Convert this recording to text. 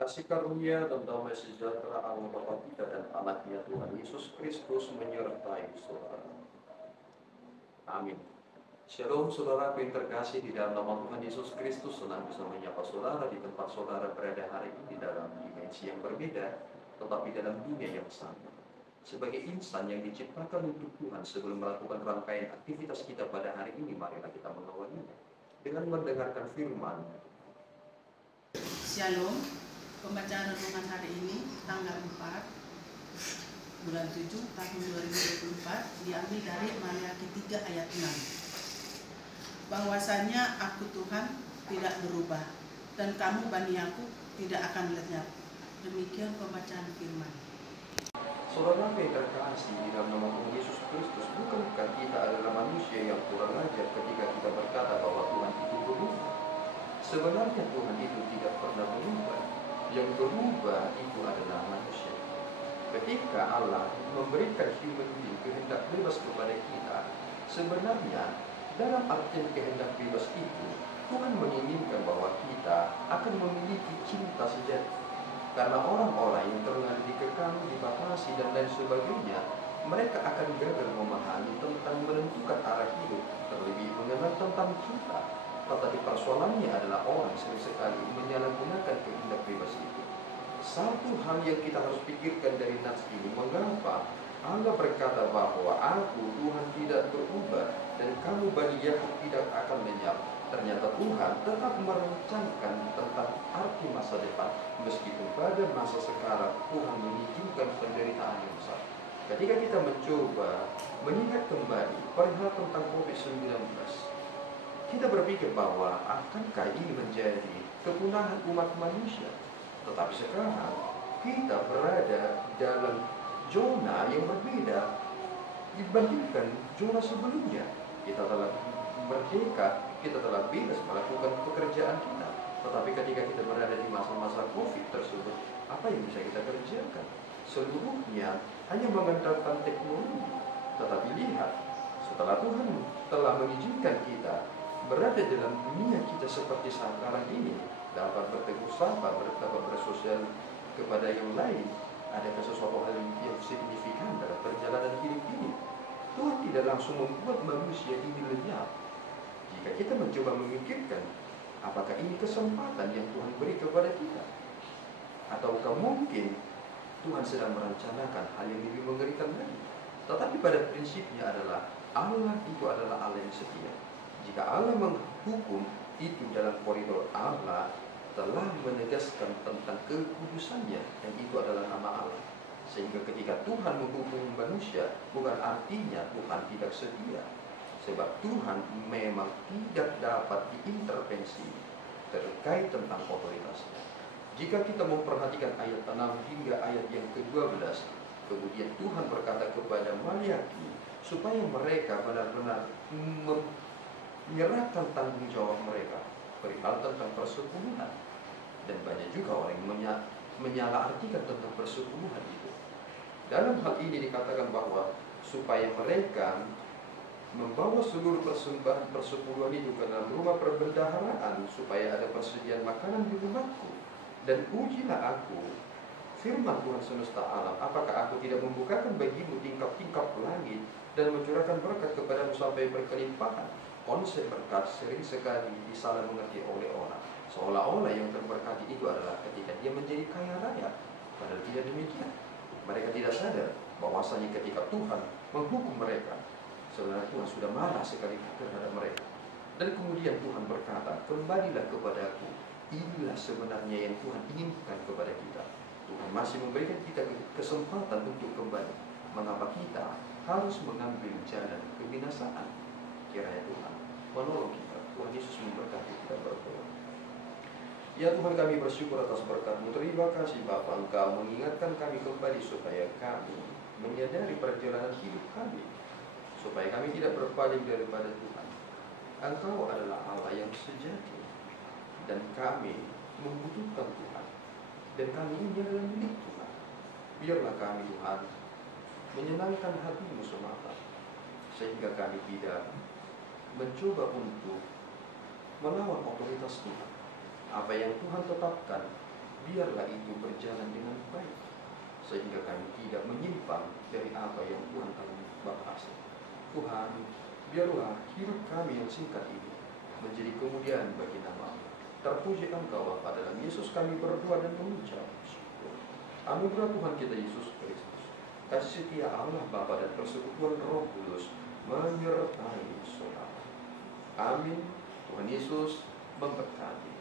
Kasih karunia dan damai sejahtera Allah Bapa kita dan anaknya Tuhan Yesus Kristus menyertai saudara. Amin. Shalom saudara yang terkasih di dalam nama Tuhan Yesus Kristus. Senang bisa menyapa saudara di tempat saudara berada hari ini dalam dimensi yang berbeda, tetapi dalam dunia yang sama. Sebagai insan yang diciptakan untuk Tuhan, sebelum melakukan rangkaian aktivitas kita pada hari ini, marilah kita mengawalinya dengan mendengarkan firman. Shalom, pembacaan renungan hari ini tanggal 4 bulan 7 tahun 2024 diambil dari Maliaki 3 ayat 6. Bahwasanya aku Tuhan tidak berubah dan kamu Bani Yakub tidak akan lenyap. Demikian pembacaan firman. Saudara yang terkasih di dalam nama Tuhan Yesus Kristus, bukankah kita adalah manusia yang kurang ajar ketika kita berkata bahwa Tuhan itu berubah? Sebenarnya Tuhan itu tidak pernah berubah. Yang berubah itu adalah manusia. Ketika Allah memberikan human being kehendak bebas kepada kita, sebenarnya dalam artian kehendak bebas itu, Tuhan menginginkan bahwa kita akan memiliki cinta sejati. Karena orang-orang yang terlalu dikekang, dibatasi, dan lain sebagainya, mereka akan gagal memahami tentang menentukan arah hidup, terlebih mengenal tentang cinta. Tetapi persoalannya adalah orang sering sekali menyalahgunakan kehendak bebas itu. Satu hal yang kita harus pikirkan dari nas ini, mengapa Allah berkata bahwa aku Tuhan tidak berubah dan kamu Bani Yakub tidak akan lenyap. Ternyata Tuhan tetap merencanakan tentang arti masa depan, meskipun pada masa sekarang Tuhan mengizinkan penderitaan yang besar. Ketika kita mencoba mengingat kembali perihal tentang COVID-19, kita berpikir bahwa akankah ini menjadi kepunahan umat manusia. Tetapi sekarang kita berada dalam zona yang berbeda dibandingkan zona sebelumnya. Kita telah merdeka, kita telah bebas melakukan pekerjaan kita. Tetapi ketika kita berada di masa-masa COVID tersebut, apa yang bisa kita kerjakan? Seluruhnya hanya mengandalkan teknologi. Tetapi lihat, setelah Tuhan telah mengizinkan kita berada dalam dunia kita seperti sekarang ini, dapat bertegur sapa, dapat bersosial kepada yang lain, adakah sesuatu hal yang signifikan dalam perjalanan hidup ini? Tuhan tidak langsung membuat manusia ini lenyap. Jika kita mencoba memikirkan, apakah ini kesempatan yang Tuhan beri kepada kita? Ataukah mungkin Tuhan sedang merencanakan hal yang lebih mengerikan lagi? Tetapi pada prinsipnya adalah Allah itu adalah Allah yang setia. Jika Allah menghukum itu dalam koridor Allah, telah menegaskan tentang kekudusannya, yang itu adalah nama Allah. Sehingga ketika Tuhan menghukum manusia, bukan artinya Tuhan tidak setia. Sebab Tuhan memang tidak dapat diintervensi terkait tentang otoritasnya. Jika kita memperhatikan ayat 6 hingga ayat yang ke-12, kemudian Tuhan berkata kepada Maliaki supaya mereka benar-benar menyerahkan tanggung jawab mereka perihal tentang persepuluhan. Dan banyak juga orang yang menyalahartikan tentang persepuluhan itu. Dalam hal ini dikatakan bahwa supaya mereka membawa seluruh persembahan persepuluhan itu ke dalam rumah perbendaharaan, supaya ada persediaan makanan di rumahku. Dan ujilah aku, firman Tuhan semesta alam, apakah aku tidak membukakan bagimu tingkap-tingkap langit dan mencurahkan berkat kepadamu sampai berkelimpahan? Konsep berkat sering sekali disalah mengerti oleh orang, seolah-olah yang terberkati itu adalah ketika dia menjadi kaya raya. Padahal tidak demikian. Mereka tidak sadar bahwasanya ketika Tuhan menghukum mereka, sebenarnya Tuhan sudah marah sekali terhadap mereka. Dan kemudian Tuhan berkata, kembalilah kepadaku. Inilah sebenarnya yang Tuhan inginkan kepada kita. Tuhan masih memberikan kita kesempatan untuk kembali. Mengapa kita harus mengambil jalan kebinasaan? Kiranya Tuhan menolong kita. Tuhan Yesus memberkati kita berdoa. Ya Tuhan, kami bersyukur atas berkat-Mu. Terima kasih Bapa, Engkau mengingatkan kami kembali supaya kami menyadari perjalanan hidup kami, supaya kami tidak berpaling daripada Tuhan. Engkau adalah Allah yang sejati, dan kami membutuhkan Tuhan, dan kami ini adalah milik Tuhan. Biarlah kami Tuhan menyenangkan hati-Mu semata, sehingga kami tidak mencoba untuk melawan otoritas Tuhan. Apa yang Tuhan tetapkan biarlah itu berjalan dengan baik, sehingga kami tidak menyimpang dari apa yang Tuhan kami berhasil. Tuhan, biarlah hidup kami yang singkat ini menjadi kemuliaan bagi nama-Mu. Terpuji Engkau Bapa, dalam Yesus kami berdoa dan mengucap syukur. Anugerah Tuhan kita Yesus Kristus, kasih setia Allah Bapa dan persekutuan Roh Kudus menyertai saudara. Amin. Tuhan Yesus memberkati.